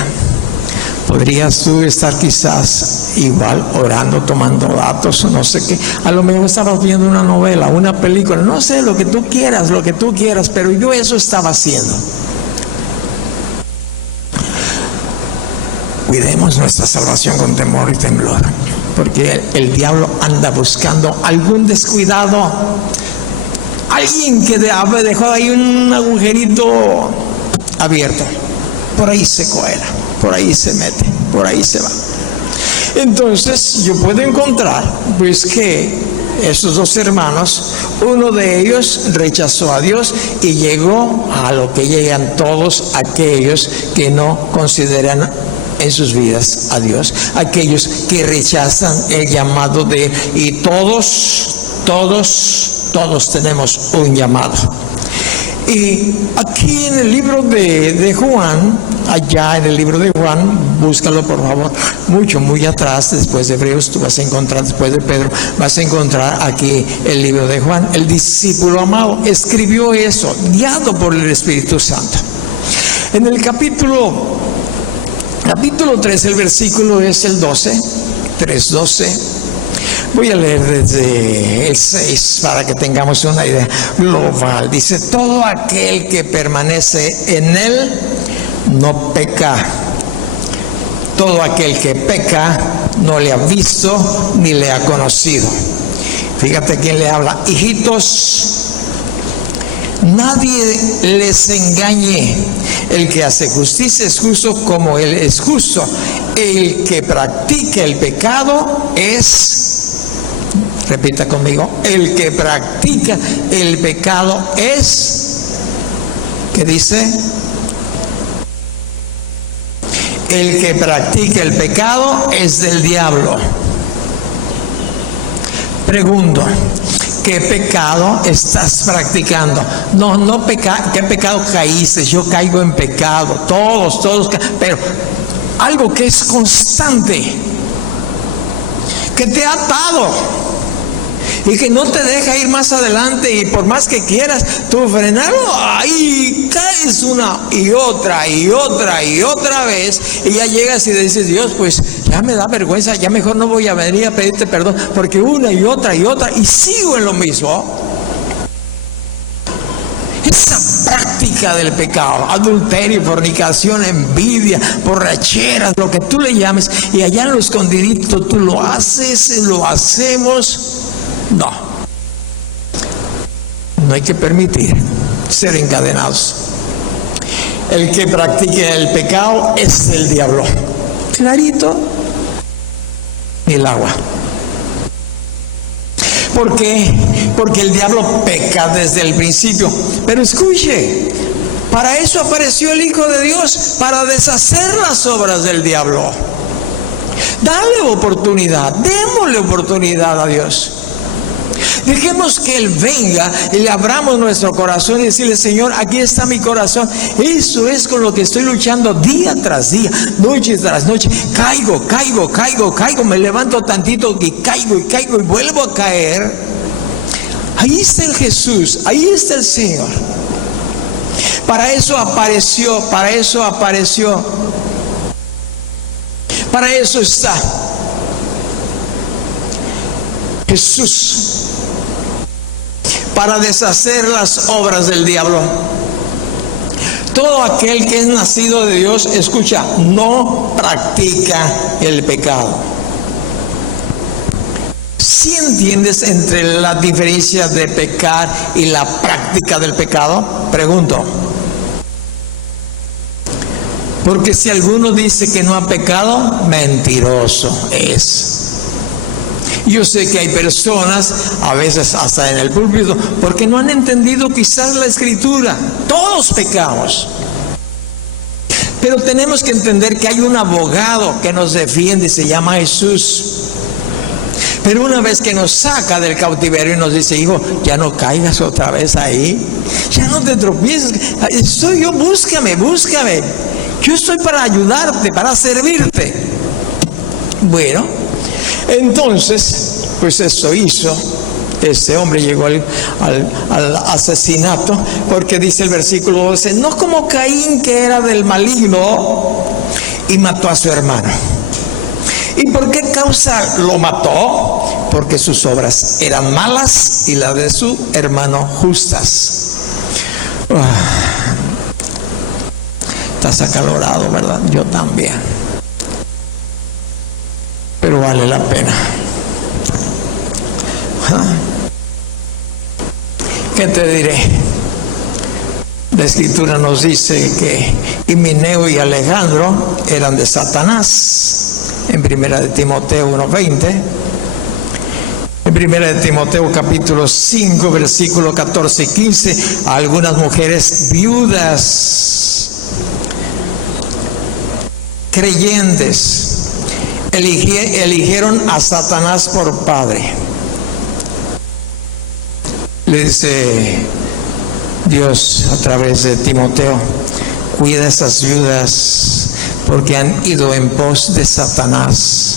Podrías tú estar quizás igual orando, tomando datos o no sé qué. A lo mejor estabas viendo una novela, una película, no sé, lo que tú quieras, pero yo eso estaba haciendo. Cuidemos nuestra salvación con temor y temblor, porque el diablo anda buscando algún descuidado, alguien que dejó ahí un agujerito abierto, por ahí se cuela, por ahí se mete, por ahí se va. Entonces yo puedo encontrar pues que esos dos hermanos, uno de ellos rechazó a Dios y llegó a lo que llegan todos aquellos que no consideran en sus vidas a Dios, aquellos que rechazan el llamado de Él. Y todos tenemos un llamado. Y aquí en el libro de Juan, allá en el libro de Juan, búscalo por favor, muy atrás, después de Hebreos, tú vas a encontrar, después de Pedro, vas a encontrar aquí el libro de Juan. El discípulo amado escribió eso, guiado por el Espíritu Santo. En el capítulo 3, el versículo es el 12, 3:12. Voy a leer desde el 6 para que tengamos una idea global. Dice, todo aquel que permanece en Él no peca. Todo aquel que peca no le ha visto ni le ha conocido. Fíjate quién le habla. Hijitos, Nadie les engañe. El que hace justicia es justo como Él es justo. El que practica el pecado repita conmigo, el que practica el pecado ¿qué dice? El que practica el pecado es del diablo. Pregunto, ¿qué pecado estás practicando? ¿Qué pecado caíste? Yo caigo en pecado, todos, pero algo que es constante, que te ha atado y que no te deja ir más adelante, y por más que quieras tú frenarlo, ahí caes una y otra vez, y ya llegas y dices, Dios, pues ya me da vergüenza, ya mejor no voy a venir a pedirte perdón, porque una y otra y sigo en lo mismo. Esa práctica del pecado, adulterio, fornicación, envidia, borracheras, lo que tú le llames, y allá en lo escondidito tú lo haces, lo hacemos. No hay que permitir ser encadenados. El que practique el pecado es del diablo. Clarito, ni el agua. ¿Por qué? Porque el diablo peca desde el principio. Pero escuche, para eso apareció el Hijo de Dios, para deshacer las obras del diablo. Dale oportunidad, démosle oportunidad a Dios. Dejemos que Él venga y le abramos nuestro corazón y decirle, Señor, aquí está mi corazón. Eso es con lo que estoy luchando día tras día, noche tras noche. Caigo, me levanto tantito y caigo y vuelvo a caer. Ahí está el Jesús, ahí está el Señor. Para eso apareció. Para eso está Jesús. Para deshacer las obras del diablo. Todo aquel que es nacido de Dios, escucha, no practica el pecado. ¿Sí entiendes entre la diferencia de pecar y la práctica del pecado? Pregunto. Porque si alguno dice que no ha pecado, mentiroso es. Yo sé que hay personas, a veces hasta en el púlpito, porque no han entendido quizás la Escritura. Todos pecamos. Pero tenemos que entender que hay un abogado que nos defiende y se llama Jesús. Pero una vez que nos saca del cautiverio y nos dice, hijo, ya no caigas otra vez ahí, ya no te tropieces, estoy yo, búscame. Yo estoy para ayudarte, para servirte. Bueno, entonces, pues eso hizo. Este hombre llegó al asesinato, porque dice el versículo 12, no como Caín, que era del maligno y mató a su hermano. ¿Y por qué causa lo mató? Porque sus obras eran malas y las de su hermano justas. Estás acalorado, ¿verdad? Yo también. Pero vale la pena. ¿Qué te diré? La Escritura nos dice que Himeneo y Alejandro eran de Satanás. En 1 de Timoteo 1:20. En 1 de Timoteo capítulo 5, versículo 14 y 15, algunas mujeres viudas, creyentes, eligieron a Satanás por padre. Le dice Dios a través de Timoteo, cuida a esas viudas porque han ido en pos de Satanás.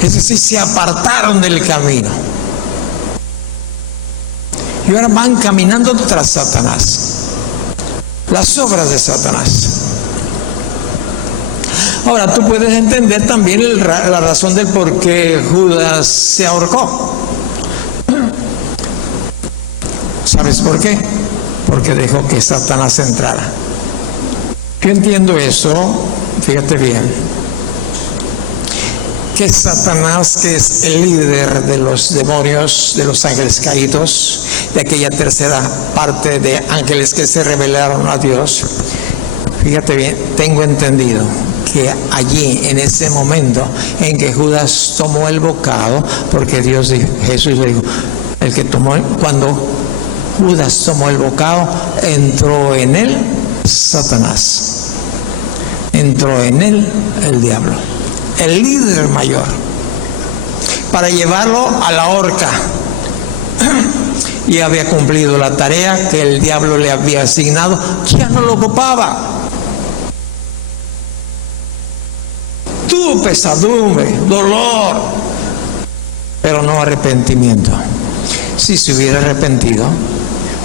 Es decir, se apartaron del camino y ahora van caminando tras Satanás, las obras de Satanás. Ahora tú puedes entender también la razón del por qué Judas se ahorcó. ¿Sabes por qué? Porque dejó que Satanás entrara. Yo entiendo eso, fíjate bien, que Satanás, que es el líder de los demonios, de los ángeles caídos, de aquella tercera parte de ángeles que se rebelaron a Dios, fíjate bien, tengo entendido que allí, en ese momento en que Judas tomó el bocado, porque Jesús le dijo, cuando Judas tomó el bocado, entró en él Satanás, entró en él el diablo, el líder mayor, para llevarlo a la horca. Y había cumplido la tarea que el diablo le había asignado, ya no lo ocupaba. Tuvo pesadumbre, dolor, pero no arrepentimiento. Si se hubiera arrepentido,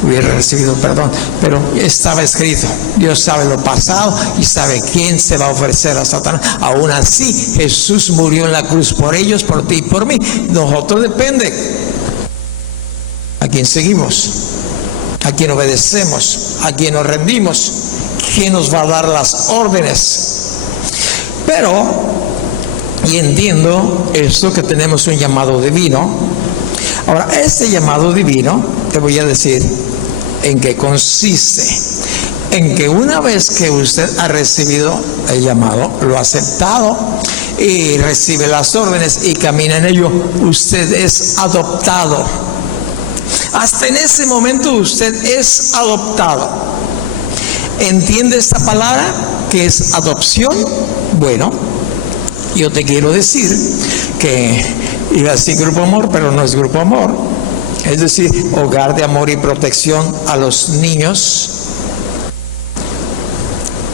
hubiera recibido perdón, pero estaba escrito, Dios sabe lo pasado y sabe quién se va a ofrecer a Satanás. Aún así, Jesús murió en la cruz por ellos, por ti y por mí. Nosotros depende a quién seguimos, a quién obedecemos, a quién nos rendimos, quién nos va a dar las órdenes. Pero, y entiendo esto, que tenemos un llamado divino. Ahora, este llamado divino, te voy a decir en qué consiste. En que una vez que usted ha recibido el llamado, lo ha aceptado y recibe las órdenes y camina en ello, usted es adoptado. Hasta en ese momento usted es adoptado. ¿Entiende esta palabra que es adopción? Bueno, yo te quiero decir que iba a decir Grupo Amor, pero no es Grupo Amor. Es decir, hogar de amor y protección a los niños,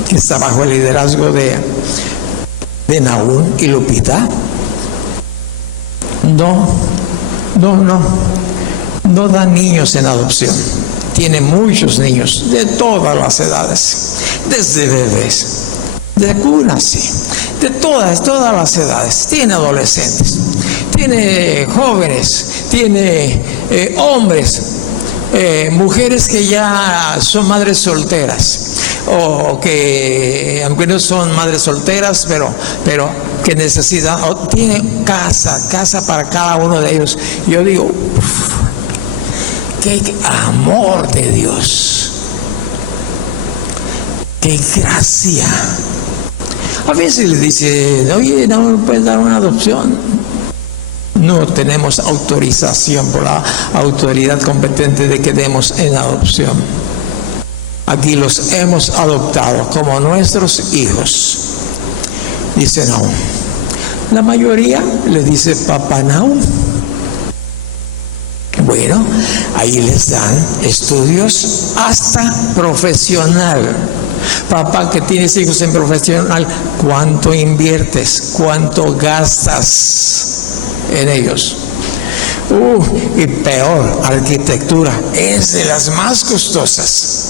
que está bajo el liderazgo de Nahum y Lupita. No da niños en adopción. Tiene muchos niños de todas las edades, desde bebés, de cuna, sí, de todas las edades. Tiene adolescentes, tiene jóvenes, tiene hombres, mujeres que ya son madres solteras, o que aunque no son madres solteras, pero que necesitan, o tiene casa para cada uno de ellos. Yo digo, qué amor de Dios, qué gracia. A veces le dice, oye, no me puedes dar una adopción. No tenemos autorización por la autoridad competente de que demos en adopción. Aquí los hemos adoptado como nuestros hijos. Dice Nahum. La mayoría le dice Papá Nahum. Bueno, ahí les dan estudios hasta profesional. Papá que tienes hijos en profesional, ¿cuánto inviertes? ¿Cuánto gastas en ellos? Y peor, arquitectura, es de las más costosas.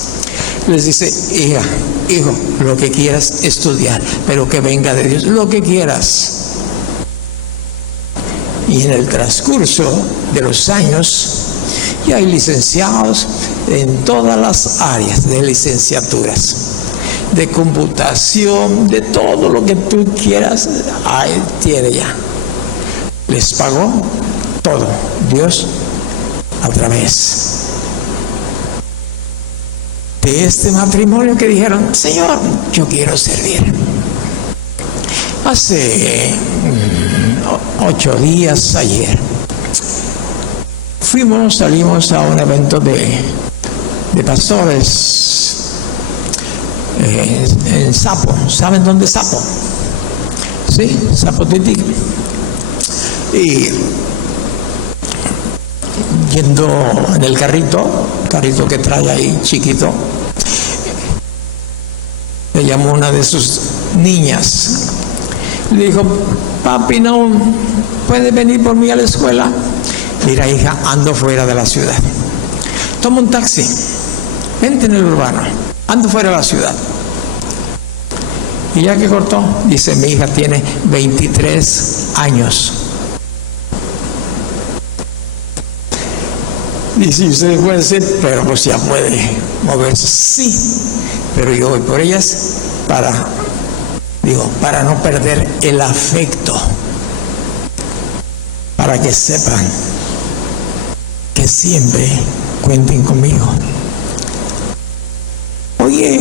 Les dice, hija, hijo, lo que quieras estudiar, pero que venga de Dios, lo que quieras. Y en el transcurso de los años, ya hay licenciados en todas las áreas de licenciaturas, de computación, de todo lo que tú quieras, ahí tiene ya. Les pagó todo Dios a través de este matrimonio que dijeron, Señor, yo quiero servir. Hace 8 días, ayer, salimos a un evento de pastores en Sapo. ¿Saben dónde es Sapo? Sí, Zapotetic. Y yendo en el carrito que trae ahí chiquito, le llamó una de sus niñas. Le dijo, papi, no puede venir por mí a la escuela. Mira, hija, ando fuera de la ciudad. Toma un taxi, vente en el urbano, ando fuera de la ciudad. Y ya que cortó, dice, mi hija tiene 23 años. Y si ustedes pueden decir, pero pues ya puede moverse. Sí, pero yo voy por ellas para no perder el afecto para que sepan que siempre cuenten conmigo. Oye,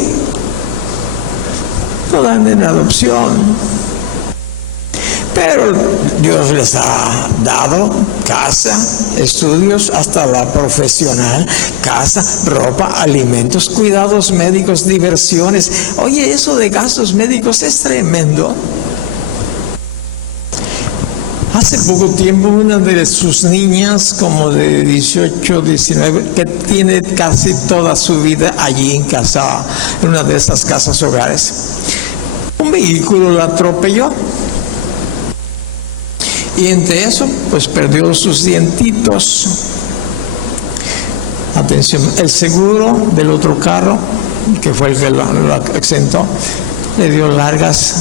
no dan en adopción, pero Dios les ha dado casa, estudios, hasta la profesional, casa, ropa, alimentos, cuidados médicos, diversiones. Oye, eso de gastos médicos es tremendo. Hace poco tiempo una de sus niñas, como de 18, 19, que tiene casi toda su vida allí en casa, en una de esas casas hogares, un vehículo la atropelló. Y entre eso, pues perdió sus dientitos. Atención, el seguro del otro carro, que fue el que lo exentó, le dio largas,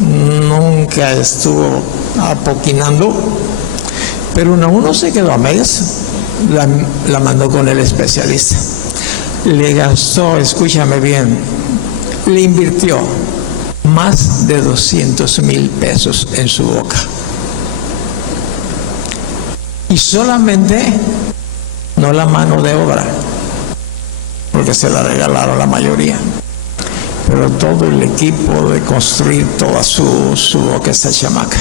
nunca estuvo apoquinando, pero uno se quedó a medias, la mandó con el especialista. Le gastó, escúchame bien, le invirtió más de 200,000 pesos en su boca. Y solamente, no la mano de obra, porque se la regalaron la mayoría, pero todo el equipo de construir toda su boca, esta chamaca.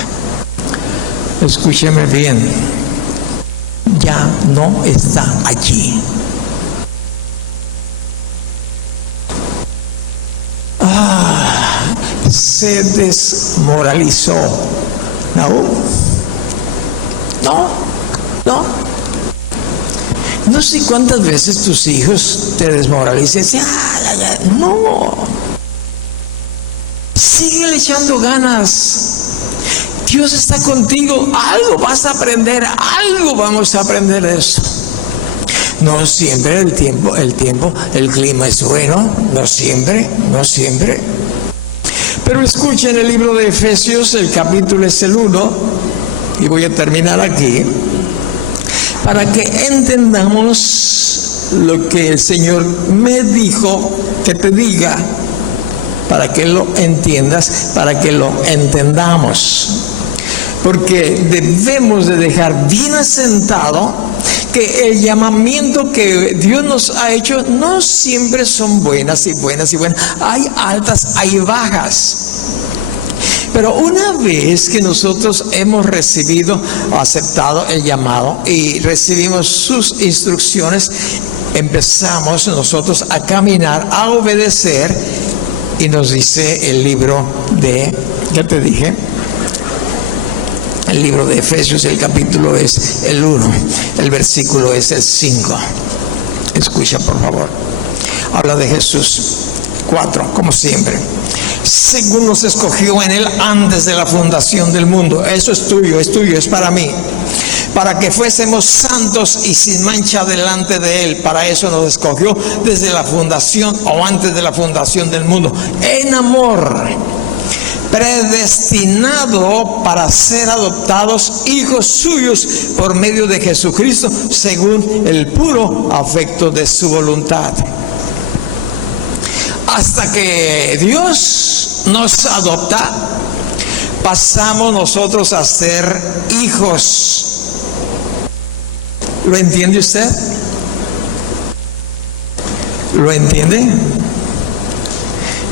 Escúcheme bien, ya no está allí. Se desmoralizó. No sé cuántas veces tus hijos te desmoralizan. No. Sigue echando ganas. Dios está contigo. Algo vas a aprender. Algo vamos a aprender de eso. No siempre el clima es bueno. No siempre. Pero escuchen el libro de Efesios, el capítulo es el 1, y voy a terminar aquí, para que entendamos lo que el Señor me dijo que te diga, para que lo entiendas, para que lo entendamos. Porque debemos de dejar bien asentado que el llamamiento que Dios nos ha hecho no siempre son buenas. Hay altas, hay bajas. Pero una vez que nosotros hemos recibido o aceptado el llamado y recibimos sus instrucciones, empezamos nosotros a caminar, a obedecer, y nos dice el libro de, ya te dije, el libro de Efesios, el capítulo es el 1, el versículo es el 5. Escucha, por favor. Habla de Jesús. 4, como siempre. Según nos escogió en Él antes de la fundación del mundo. Eso es tuyo, es para mí. Para que fuésemos santos y sin mancha delante de Él. Para eso nos escogió desde la fundación o antes de la fundación del mundo. En amor, predestinado para ser adoptados hijos suyos por medio de Jesucristo, según el puro afecto de su voluntad. Hasta que Dios nos adopta, pasamos nosotros a ser hijos. ¿Lo entiende usted? ¿Lo entiende?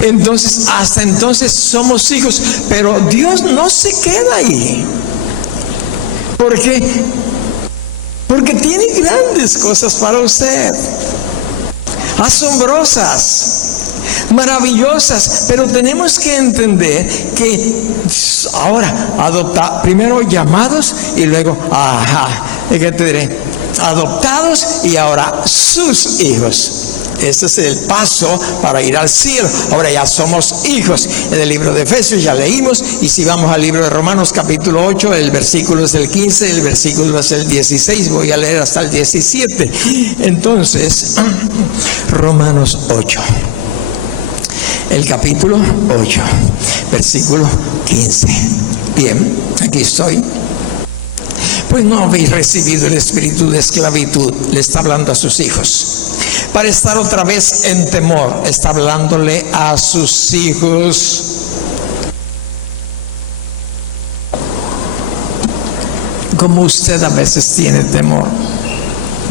Entonces, hasta entonces somos hijos, pero Dios no se queda ahí. ¿Por qué? Porque tiene grandes cosas para usted, asombrosas, maravillosas, pero tenemos que entender que ahora primero llamados y luego, ¿qué te diré? Adoptados y ahora sus hijos. Este es el paso para ir al cielo. Ahora ya somos hijos. En el libro de Efesios ya leímos, y si vamos al libro de Romanos capítulo 8, el versículo es el 15, el versículo es el 16, voy a leer hasta el 17. Entonces, Romanos 8, el capítulo 8, versículo 15. Bien, aquí estoy. Pues no habéis recibido el espíritu de esclavitud, le está hablando a sus hijos, para estar otra vez en temor. Está hablándole a sus hijos. como usted a veces tiene temor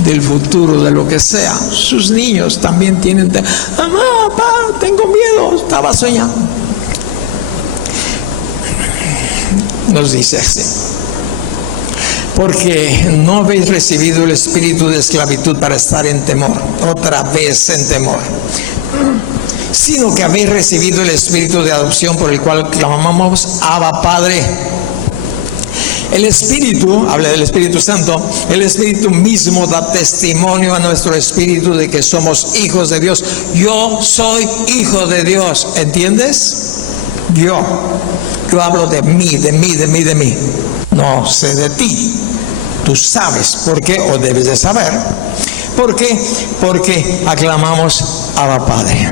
del futuro, de lo que sea. Sus niños también tienen temor. Mamá, papá, tengo miedo, estaba soñando. Nos dice así: porque no habéis recibido el espíritu de esclavitud para estar en temor, otra vez en temor, sino que habéis recibido el espíritu de adopción, por el cual clamamos Abba, Padre. El Espíritu, habla del Espíritu Santo, el Espíritu mismo da testimonio a nuestro espíritu de que somos hijos de Dios. Yo soy hijo de Dios, ¿entiendes? Yo hablo de mí. No sé de ti. Tú sabes por qué, o debes de saber. ¿Por qué? Porque aclamamos Abba, Padre.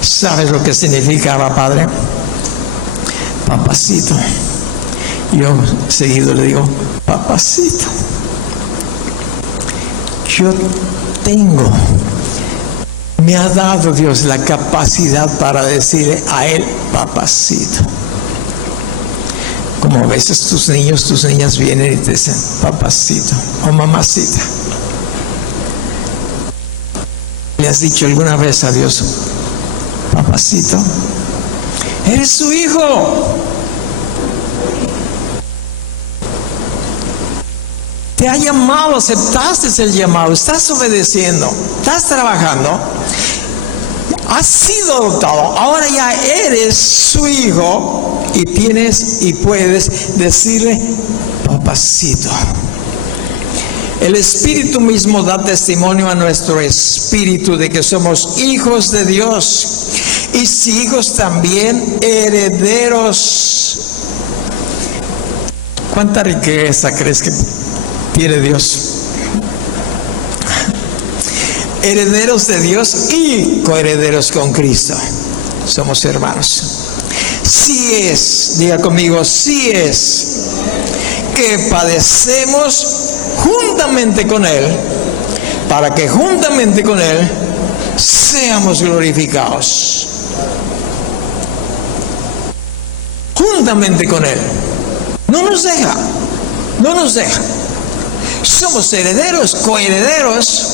¿Sabes lo que significa Abba, Padre? Papacito. Yo seguido le digo, papacito. Me ha dado Dios la capacidad para decirle a Él, papacito. Como a veces tus niños, tus niñas vienen y te dicen, papacito o mamacita. ¿Le has dicho alguna vez a Dios, papacito? Eres su hijo. Te ha llamado, aceptaste el llamado, estás obedeciendo, estás trabajando, has sido adoptado, ahora ya eres su hijo y tienes y puedes decirle, papacito. El Espíritu mismo da testimonio a nuestro espíritu de que somos hijos de Dios, y si hijos también herederos. ¿Cuánta riqueza crees que tiene Dios? Herederos de Dios y coherederos con Cristo. Somos hermanos. Si es, diga conmigo, si es que padecemos juntamente con Él, para que juntamente con Él seamos glorificados. Juntamente con Él. No nos deja. Somos herederos, coherederos.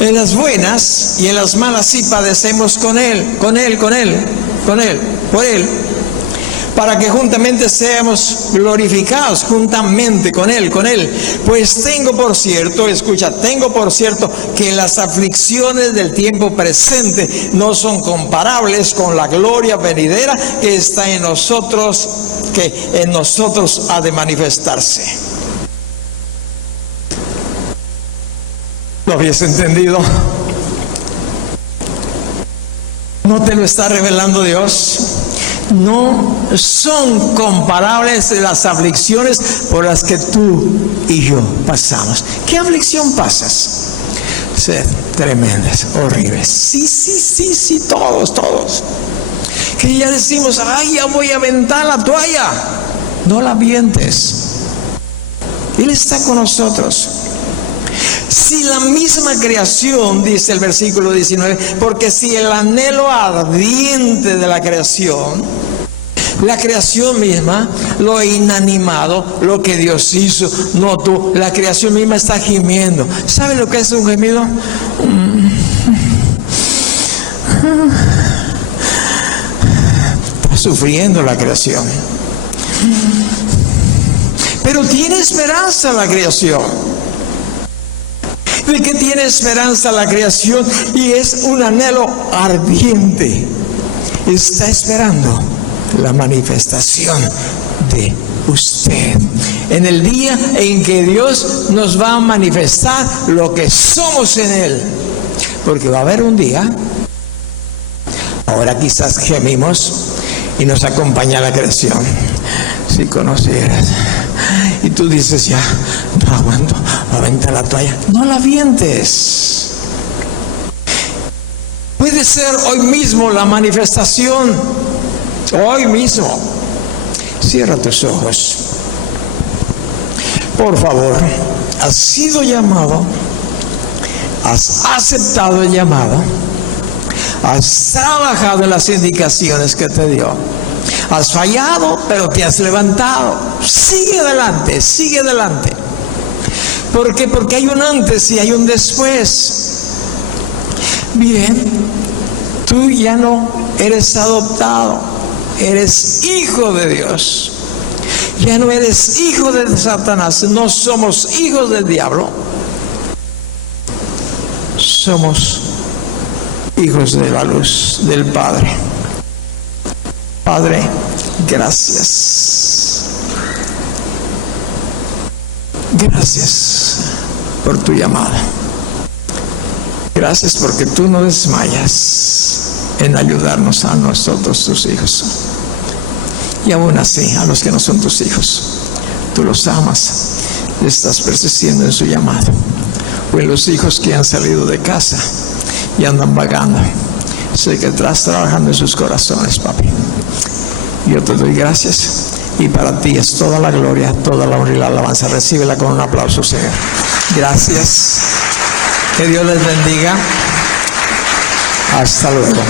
En las buenas y en las malas sí padecemos con Él, por Él, para que juntamente seamos glorificados, juntamente con Él. Pues tengo por cierto que las aflicciones del tiempo presente no son comparables con la gloria venidera que está en nosotros, que en nosotros ha de manifestarse. ¿Lo habías entendido? ¿No te lo está revelando Dios? No son comparables las aflicciones por las que tú y yo pasamos. ¿Qué aflicción pasas? Tremendas, horribles. Sí, todos. Que ya decimos, ay, ya voy a aventar la toalla. No la avientes. Él está con nosotros. Si la misma creación, dice el versículo 19, porque si el anhelo ardiente de la creación misma, lo inanimado, lo que Dios hizo, no tú, la creación misma está gimiendo. ¿Sabe lo que es un gemido? Está sufriendo la creación. Pero tiene esperanza la creación. ¿De qué tiene esperanza la creación? Y es un anhelo ardiente. Está esperando la manifestación de usted. En el día en que Dios nos va a manifestar lo que somos en Él. Porque va a haber un día, ahora quizás gemimos y nos acompaña la creación. Si conocieras. Y tú dices, ya, no aguanto, avienta la toalla. No la avientes. Puede ser hoy mismo la manifestación. Hoy mismo. Cierra tus ojos. Por favor, has sido llamado, has aceptado el llamado, has trabajado en las indicaciones que te dio, Has fallado, pero te has levantado. Sigue adelante, sigue adelante. ¿Por qué? Porque hay un antes y hay un después. Bien, tú ya no eres adoptado, eres hijo de Dios. Ya no eres hijo de Satanás, no somos hijos del diablo. Somos hijos de la luz del Padre. Padre, gracias. Gracias por tu llamada. Gracias porque tú no desmayas en ayudarnos a nosotros, tus hijos. Y aún así, a los que no son tus hijos, tú los amas, estás persistiendo en su llamado. O en los hijos que han salido de casa y andan vagando, sé que estás trabajando en sus corazones, papi. Yo te doy gracias y para ti es toda la gloria, toda la honra y la alabanza. Recíbela con un aplauso, Señor. Gracias. Que Dios les bendiga. Hasta luego.